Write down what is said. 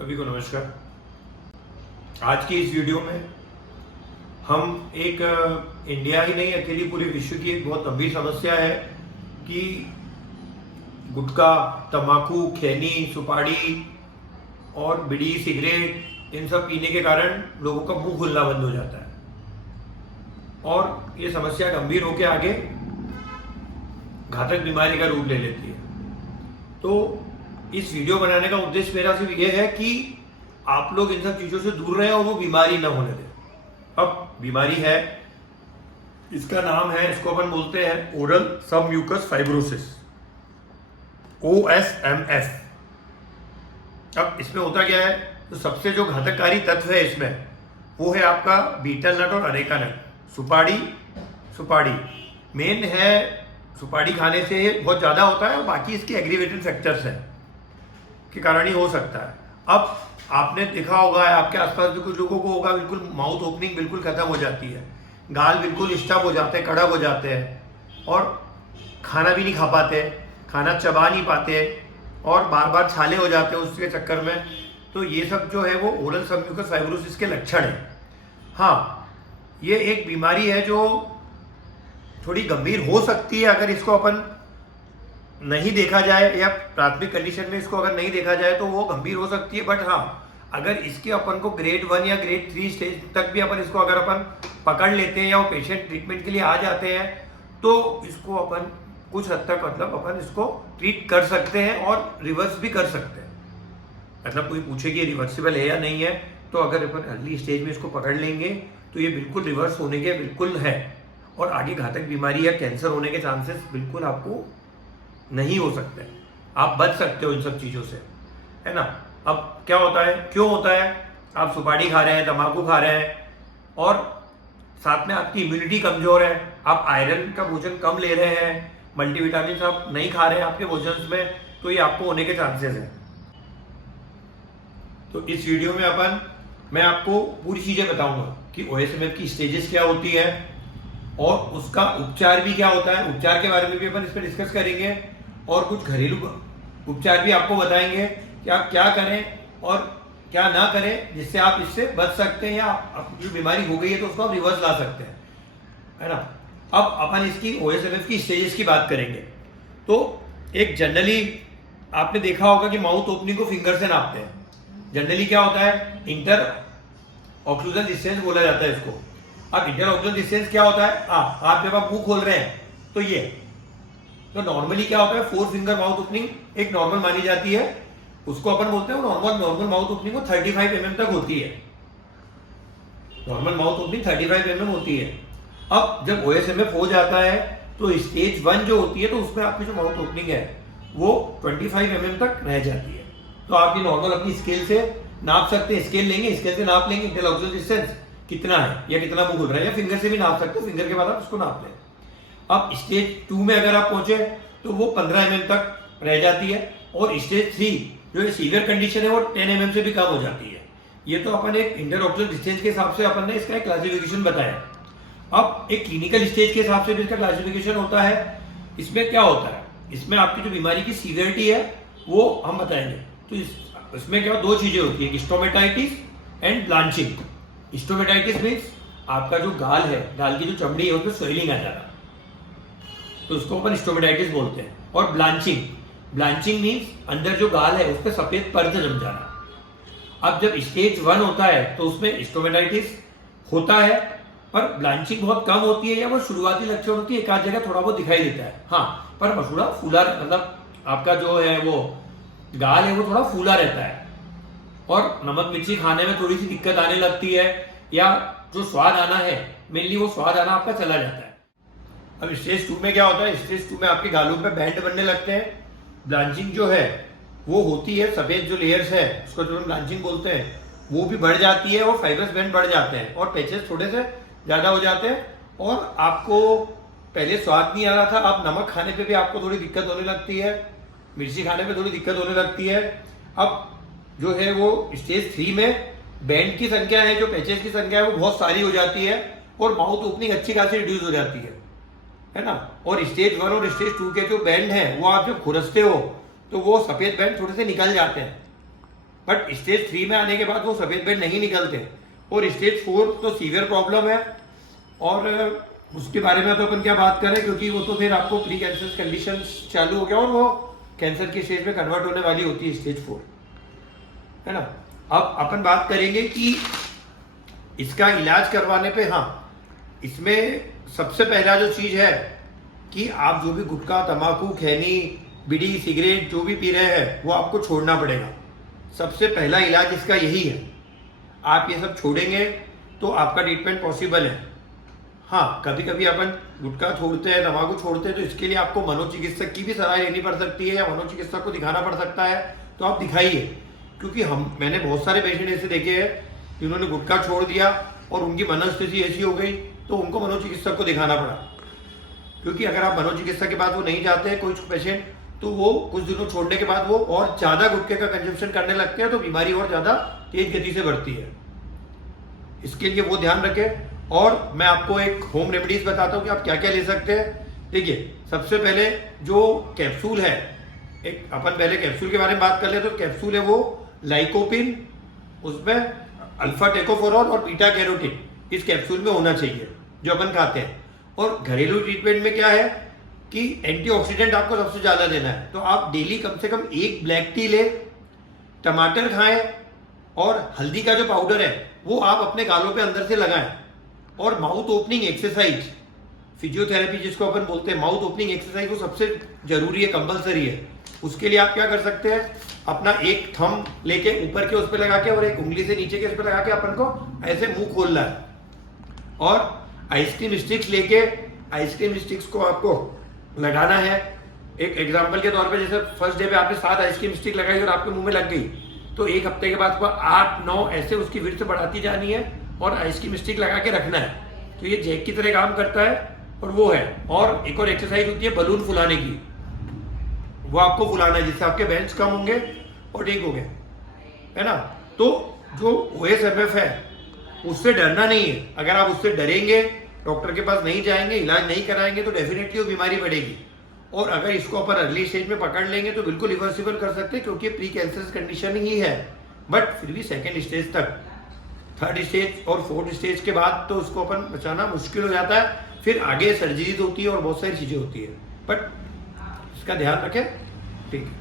सभी को नमस्कार। आज की इस वीडियो में हम एक इंडिया ही नहीं अकेली पूरे विश्व की एक बहुत गंभीर समस्या है कि गुटखा, तंबाकू, खैनी, सुपारी और बीड़ी, सिगरेट इन सब पीने के कारण लोगों का मुंह खुलना बंद हो जाता है और ये समस्या गंभीर होकर आगे घातक बीमारी का रूप ले लेती है। तो इस वीडियो बनाने का उद्देश्य मेरा सिर्फ ये है कि आप लोग इन सब चीज़ों से दूर रहें और वो बीमारी न होने दें। अब बीमारी है, इसका नाम है, इसको अपन बोलते हैं ओरल सब म्यूकस फाइब्रोसिस, OSMF। अब इसमें होता क्या है, तो सबसे जो घातककारी तत्व है इसमें वो है आपका बीटल नट और अरेका नट। सुपारी मेन है, सुपारी खाने से बहुत ज़्यादा होता है और बाकी इसके एग्रीवेटेड फैक्टर्स हैं के कारण ही हो सकता है। अब आपने देखा होगा, आपके आसपास भी कुछ लोगों को होगा, बिल्कुल माउथ ओपनिंग बिल्कुल खत्म हो जाती है, गाल बिल्कुल स्टफ हो जाते हैं, कड़क हो जाते हैं और खाना भी नहीं खा पाते, खाना चबा नहीं पाते और बार बार छाले हो जाते हैं उसके चक्कर में। तो ये सब जो है वो ओरल सब म्यूकस फाइब्रोसिस के लक्षण हैं। हाँ, ये एक बीमारी है जो थोड़ी गंभीर हो सकती है अगर इसको अपन नहीं देखा जाए, या प्राथमिक कंडीशन में इसको अगर नहीं देखा जाए तो वो गंभीर हो सकती है। बट हाँ, अगर इसके अपन को ग्रेड 1 या ग्रेड 3 स्टेज तक भी अपन इसको अगर अपन पकड़ लेते हैं या वो पेशेंट ट्रीटमेंट के लिए आ जाते हैं तो इसको अपन कुछ हद तक मतलब अपन इसको ट्रीट कर सकते हैं और रिवर्स भी कर सकते हैं। मतलब कोई पूछे कि ये रिवर्सिबल है या नहीं है, तो अगर अपन अर्ली स्टेज में इसको पकड़ लेंगे तो ये बिल्कुल रिवर्स होने के बिल्कुल है और आगे घातक बीमारी या कैंसर होने के चांसेस बिल्कुल आपको नहीं हो सकते। आप बच सकते हो इन सब चीज़ों से, है ना। अब क्या होता है, क्यों होता है, आप सुपारी खा रहे हैं, तंबाकू खा रहे हैं और साथ में आपकी इम्यूनिटी कमज़ोर है, आप आयरन का भोजन कम ले रहे हैं, मल्टीविटामिन आप नहीं खा रहे हैं आपके भोजन में, तो ये आपको होने के चांसेस हैं। तो इस वीडियो में मैं आपको पूरी चीज़ें बताऊंगा कि OSMF की स्टेजेस क्या होती है और उसका उपचार भी क्या होता है। उपचार के बारे में भी अपन इस पर डिस्कस करेंगे और कुछ घरेलू उपचार भी आपको बताएंगे कि आप क्या करें और क्या ना करें जिससे आप इससे बच सकते हैं या आपकी जो बीमारी हो गई है तो उसको आप रिवर्स ला सकते हैं, है ना। अब अपन इसकी OSMF की स्टेजेस की बात करेंगे। तो एक जनरली आपने देखा होगा कि माउथ ओपनिंग को फिंगर से नापते हैं। जनरली क्या होता है, इंटर ऑक्लूजल डिस्टेंस बोला जाता है इसको। अब इंटर ऑक्लूजल डिस्टेंस क्या होता है, आप जब आप मुंह खोल रहे हैं तो ये, तो नॉर्मली क्या होता है, 4 फिंगर माउथ ओपनिंग एक नॉर्मल मानी जाती है, उसको अपन बोलते हैं नॉर्मल माउथ ओपनिंग को 35 mm तक होती है। नॉर्मल माउथ ओपनिंग 35 mm होती है। अब जब OSMF हो जाता है तो स्टेज 1 जो होती है तो उसमें आपकी जो माउथ ओपनिंग है वो 25 mm तक रह जाती है। तो आपकी नॉर्मल अपनी स्केल से नाप सकते हैं, स्केल लेंगे, स्केल से नाप लेंगे इंटर ऑक्लूजल डिस्टेंस कितना है या कितना मुंह खुल रहा है, या फिंगर से भी नाप सकते हो, फिंगर के बाद आप उसको नाप लें। अब स्टेज 2 में अगर आप पहुंचे तो वो 15 mm तक रह जाती है और स्टेज 3 जो सीवियर कंडीशन है वो 10 mm से भी कम हो जाती है। ये तो अपन एक इंटर ऑक्लूजल डिस्टेंस के हिसाब से अपन ने इसका एक क्लासिफिकेशन बताया। अब एक क्लिनिकल स्टेज के हिसाब से भी इसका क्लासिफिकेशन होता है। इसमें क्या होता है, इसमें आपकी जो बीमारी की सीवियरिटी है वो हम बताएंगे। तो इसमें क्या 2 चीजें होती है, stomatitis and blanching. Stomatitis means आपका जो गाल है, गाल की जो चमड़ी है उसमें स्वेलिंग आ जाना, तो उसको अपन स्टोमेटाइटिस बोलते हैं। और ब्लांचिंग मीन्स अंदर जो गाल है उस पर सफेद पर्द जम जाना। अब जब स्टेज 1 होता है तो उसमें स्टोमेटाइटिस होता है पर ब्लांचिंग बहुत कम होती है या वो शुरुआती लक्षण होती है, एक आध जगह थोड़ा बहुत दिखाई देता है। हाँ, पर मसूड़ा फूला, मतलब आपका जो है वो गाल है वो थोड़ा फूला रहता है और नमक मिर्ची खाने में थोड़ी सी दिक्कत आने लगती है, या जो स्वाद आना है मेनली वो स्वाद आना आपका चला जाता है। अब स्टेज 2 में क्या होता है, स्टेज 2 में आपके गालों पे बैंड बनने लगते हैं। ब्लांचिंग जो है वो होती है, सफेद जो लेयर्स है उसको जो हम ब्लांचिंग बोलते हैं वो भी बढ़ जाती है और फाइब्रस बैंड बढ़ जाते हैं और पैचेस थोड़े से ज़्यादा हो जाते हैं और आपको पहले स्वाद नहीं आ रहा था, अब नमक खाने पे भी आपको थोड़ी दिक्कत होने लगती है, मिर्ची खाने पे थोड़ी दिक्कत होने लगती है। अब जो है वो स्टेज 3 में बैंड की संख्या है, जो पैचेस की संख्या है वो बहुत सारी हो जाती है और माउथ ओपनिंग अच्छी खासी रिड्यूस हो जाती है ना। और स्टेज 1 और स्टेज 2 के जो बैंड हैं वो आप जब खुरसते हो तो वो सफ़ेद बैंड थोड़े से निकल जाते हैं, बट स्टेज 3 में आने के बाद वो सफ़ेद बेल्ट नहीं निकलते, और स्टेज 4 तो सीवियर प्रॉब्लम है, और उसके बारे में तो अपन क्या बात करें, क्योंकि वो तो फिर आपको प्री कैंसर कंडीशन चालू हो गया और वो कैंसर की स्टेज में कन्वर्ट होने वाली होती है स्टेज 4, है ना। अब अपन बात करेंगे कि इसका इलाज करवाने पे, हाँ, इसमें सबसे पहला जो चीज़ है कि आप जो भी गुटखा, तंबाकू, खैनी, बीड़ी, सिगरेट जो भी पी रहे हैं वो आपको छोड़ना पड़ेगा। सबसे पहला इलाज इसका यही है। आप ये सब छोड़ेंगे तो आपका ट्रीटमेंट पॉसिबल है। हाँ, कभी कभी अपन गुटखा छोड़ते हैं, तंबाकू छोड़ते हैं, तो इसके लिए आपको मनोचिकित्सक की भी सलाह लेनी पड़ सकती है या मनोचिकित्सक को दिखाना पड़ सकता है, तो आप दिखाइए। क्योंकि मैंने बहुत सारे पेशेंट ऐसे देखे हैं जिन्होंने गुटखा छोड़ दिया और उनकी मनोस्थिति ऐसी हो गई तो उनको मनोचिकित्सक को दिखाना पड़ा। क्योंकि अगर आप मनोचिकित्सक के पास वो नहीं जाते हैं कुछ पेशेंट, तो वो कुछ दिनों छोड़ने के बाद वो और ज़्यादा गुटखे का कंजम्पशन करने लगते हैं, तो बीमारी और ज़्यादा तेज गति से बढ़ती है। इसके लिए वो ध्यान रखें। और मैं आपको एक होम रेमेडीज बताता हूँ कि आप क्या क्या ले सकते हैं। देखिए, सबसे पहले जो कैप्सूल है, एक अपन पहले कैप्सूल के बारे में बात कर ले, तो कैप्सूल है वो लाइकोपिन, उसमें अल्फा टेकोफेरॉल और बीटा कैरोटीन इस कैप्सूल में होना चाहिए जो अपन खाते हैं। और घरेलू ट्रीटमेंट में क्या है कि एंटीऑक्सीडेंट आपको सबसे ज़्यादा देना है, तो आप डेली कम से कम 1 ब्लैक टी ले, टमाटर खाएं, और हल्दी का जो पाउडर है वो आप अपने गालों पे अंदर से लगाएं। और माउथ ओपनिंग एक्सरसाइज, फिजियोथेरेपी जिसको अपन बोलते हैं, माउथ ओपनिंग एक्सरसाइज वो सबसे जरूरी है, कंपलसरी है। उसके लिए आप क्या कर सकते हैं, अपना एक थंब लेके ऊपर के उस पर लगा के और एक उंगली से नीचे के उस पर लगा के अपन को ऐसे मुंह खोलना है, और आइसक्रीम स्टिक्स लेके आइसक्रीम स्टिक्स को आपको लगाना है। एक एग्जांपल के तौर पे, जैसे फर्स्ट डे पे आपने 7 आइसक्रीम स्टिक लगाई और आपके मुंह में लग गई, तो एक हफ्ते के बाद 8-9 ऐसे उसकी विड्थ बढ़ाती जानी है और आइसक्रीम स्टिक लगा के रखना है। तो ये जैक की तरह काम करता है, और वो है। और एक और एक्सरसाइज होती है बलून फुलाने की, वो आपको फुलाना है जिससे आपके बेंच कम होंगे और ठीक हो गए, है ना। तो जो OSMF है उससे डरना नहीं है। अगर आप उससे डरेंगे, डॉक्टर के पास नहीं जाएंगे, इलाज नहीं कराएंगे, तो डेफिनेटली वो बीमारी बढ़ेगी। और अगर इसको अपन अर्ली स्टेज में पकड़ लेंगे तो बिल्कुल रिवर्सिबल कर सकते हैं, क्योंकि प्री कैंसर कंडीशन ही है। बट फिर भी सेकेंड स्टेज तक, थर्ड स्टेज और फोर्थ स्टेज के बाद तो उसको अपन बचाना मुश्किल हो जाता है। फिर आगे सर्जरीज होती है और बहुत सारी चीज़ें होती है, बट इसका ध्यान रखें। ठीक है।